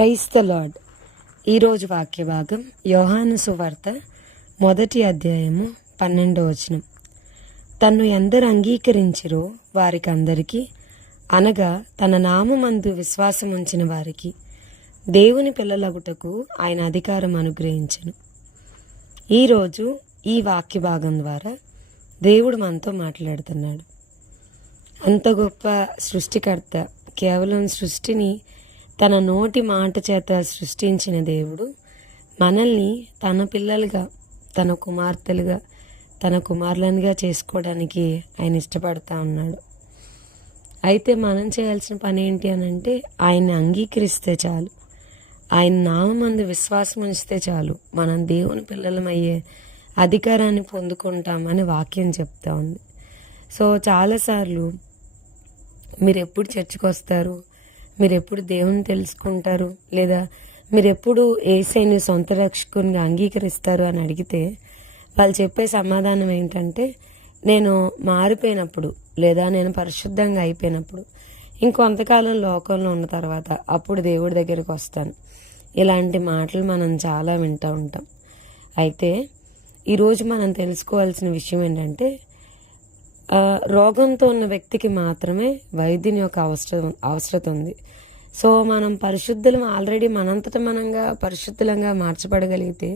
Praise the lord. ఈరోజు వాక్య భాగం యోహాను సువార్త 1వ అధ్యాయము 12వ వచనం. తన్ను ఎందరు అంగీకరించిరో వారికందరికీ, అనగా తన నామమందు విశ్వాసం ఉంచిన వారికి దేవుని పిల్లలగుటకు ఆయన అధికారం అనుగ్రహించెను. ఈరోజు ఈ వాక్య భాగం ద్వారా దేవుడు మనతో మాట్లాడుతున్నాడు. అంత గొప్ప సృష్టికర్త, కేవలం సృష్టిని తన నోటి మాట చేత సృష్టించిన దేవుడు మనల్ని తన పిల్లలుగా, తన కుమార్తెలుగా, తన కుమారులనుగా చేసుకోవడానికి ఆయన ఇష్టపడతా ఉన్నాడు. అయితే మనం చేయాల్సిన పని ఏంటి అని అంటే, ఆయన్ని అంగీకరిస్తే చాలు, ఆయన నామందు విశ్వాసం ఉంచితే చాలు, మనం దేవుని పిల్లలమయ్యే అధికారాన్ని పొందుకుంటామని వాక్యం చెప్తా ఉంది. సో చాలాసార్లు మీరు ఎప్పుడు చర్చికి వస్తారు, మీరు ఎప్పుడు దేవుని తెలుసుకుంటారు, లేదా మీరు ఎప్పుడు యేసయ్యని సొంత రక్షకునిగా అంగీకరిస్తారు అని అడిగితే వాళ్ళు చెప్పే సమాధానం ఏంటంటే, నేను మారిపోయినప్పుడు, లేదా నేను పరిశుద్ధంగా అయిపోయినప్పుడు, ఇంకొంతకాలం లోకంలో ఉన్న తర్వాత అప్పుడు దేవుడి దగ్గరికి వస్తాను. ఇలాంటి మాటలు మనం చాలా వింటూ ఉంటాం. అయితే ఈరోజు మనం తెలుసుకోవాల్సిన విషయం ఏంటంటే, రోగంతో ఉన్న వ్యక్తికి మాత్రమే వైద్యుని యొక్క అవసరత ఉంది. సో మనం పరిశుద్ధులం, ఆల్రెడీ మనంతట మనంగా పరిశుద్ధులంగా మార్చబడగలిగితే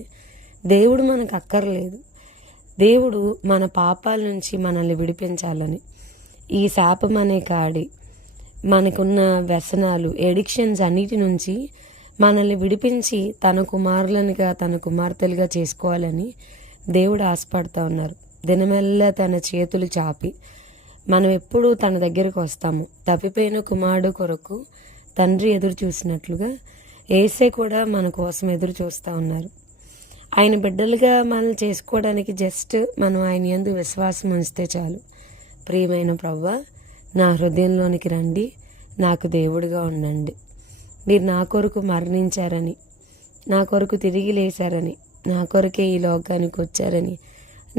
దేవుడు మనకు అక్కర్లేదు. దేవుడు మన పాపాల నుంచి మనల్ని విడిపించాలని, ఈ శాపం అనే కాడి, మనకున్న వ్యసనాలు, ఎడిక్షన్స్ అన్నిటి నుంచి మనల్ని విడిపించి తన కుమారులనుగా, తన కుమార్తెలుగా చేసుకోవాలని దేవుడు ఆశపడుతూ ఉన్నారు. దినమెల్లా తన చేతులు చాపి మనం ఎప్పుడు తన దగ్గరకు వస్తాము. తప్పిపోయిన కుమారుడు కొరకు తండ్రి ఎదురు చూసినట్లుగా యేసే కూడా మన కోసం ఎదురు చూస్తూ ఉన్నారు. ఆయన బిడ్డలుగా మనల్ని చేసుకోవడానికి జస్ట్ మనం ఆయన యందు విశ్వాసం ఉంచితే చాలు. ప్రియమైన ప్రభువా, నా హృదయంలోనికి రండి, నాకు దేవుడిగా ఉండండి. మీరు నా కొరకు మరణించారని, నా కొరకు తిరిగి లేచారని, నా కొరకే ఈ లోకానికి వచ్చారని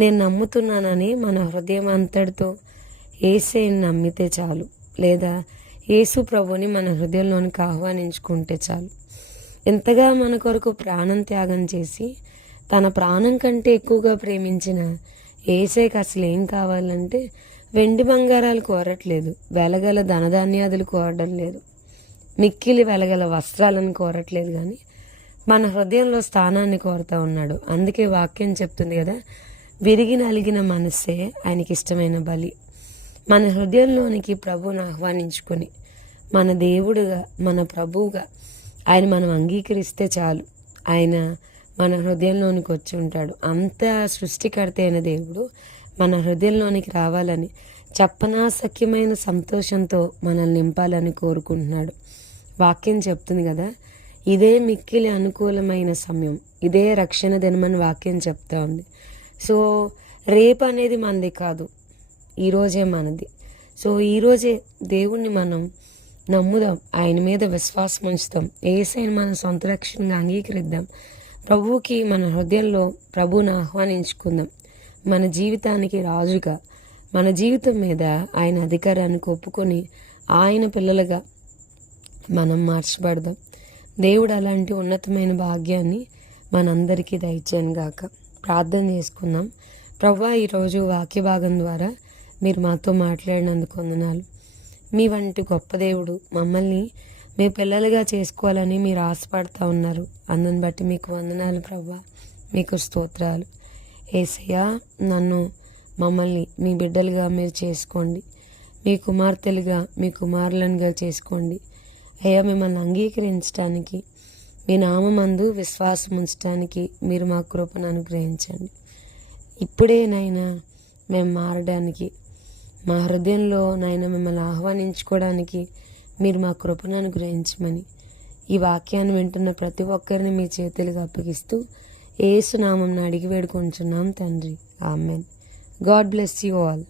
నేను నమ్ముతున్నానని మన హృదయం అంతటితో యేసయ్యని నమ్మితే చాలు, లేదా యేసు ప్రభుని మన హృదయంలోనికి ఆహ్వానించుకుంటే చాలు. ఎంతగా మన కొరకు ప్రాణం త్యాగం చేసి తన ప్రాణం కంటే ఎక్కువగా ప్రేమించిన యేసయ్యకి అసలు ఏం కావాలంటే వెండి బంగారాలు కోరట్లేదు, వెలగల ధనధాన్యాదులు కోరడం లేదు, మిక్కిలి వెలగల వస్త్రాలను కోరట్లేదు, కానీ మన హృదయంలో స్థానాన్ని కోరుతూ ఉన్నాడు. అందుకే వాక్యం చెప్తుంది కదా, విరిగి నలిగిన మనస్సే ఆయనకి ఇష్టమైన బలి. మన హృదయంలోనికి ప్రభువును ఆహ్వానించుకొని మన దేవుడుగా, మన ప్రభువుగా ఆయన మనం అంగీకరిస్తే చాలు, ఆయన మన హృదయంలోనికి వచ్చి ఉంటాడు. అంత సృష్టికర్త అయిన దేవుడు మన హృదయంలోనికి రావాలని, చెప్పనాసఖ్యమైన సంతోషంతో మనల్ని నింపాలని కోరుకుంటున్నాడు. వాక్యం చెప్తుంది కదా, ఇదే మిక్కిలి అనుకూలమైన సమయం, ఇదే రక్షణ దినమని వాక్యం చెప్తా ఉంది. సో రేపు అనేది మనది కాదు, ఈరోజే మనది. సో ఈరోజే దేవుణ్ణి మనం నమ్ముదాం, ఆయన మీద విశ్వాసం ఉంచుతాం, యేసయ్యని మన సొంత రక్షణగా అంగీకరిద్దాం, ప్రభువుకి మన హృదయంలో ప్రభువుని ఆహ్వానించుకుందాం. మన జీవితానికి రాజుగా, మన జీవితం మీద ఆయన అధికారాన్ని ఒప్పుకొని ఆయన పిల్లలుగా మనం మార్చబడదాం. దేవుడు అలాంటి ఉన్నతమైన భాగ్యాన్ని మనందరికీ దయచేయను గాక. ప్రార్థన చేసుకుందాం. ప్రభువా, ఈరోజు వాక్య భాగం ద్వారా మీరు మాతో మాట్లాడినందుకు వందనాలు. మీ వంటి గొప్ప దేవుడు మమ్మల్ని మీ పిల్లలుగా చేసుకోవాలని మీరు ఆశపడతా ఉన్నారు. అందుని బట్టి మీకు వందనాలు ప్రభువా, మీకు స్తోత్రాలు. యేసయ్యా, మమ్మల్ని మీ బిడ్డలుగా మీరు చేసుకోండి, మీ కుమార్తెలుగా, మీ కుమారులనుగా చేసుకోండి. అయ్యా, మిమ్మల్ని అంగీకరించడానికి, మీ నామమందు విశ్వాసం ఉంచడానికి మీరు మా కృపను అనుగ్రహించండి. ఇప్పుడే నైనా మేము మారడానికి, మా హృదయంలో నైనా మిమ్మల్ని ఆహ్వానించుకోవడానికి మీరు మా కృపను అనుగ్రహించమని ఈ వాక్యాన్ని వింటున్న ప్రతి ఒక్కరిని మీ చేతులకు అప్పగిస్తూ యేసు నామమున అడిగి వేడుకొంచున్నాం తండ్రి. Amen. God bless you all.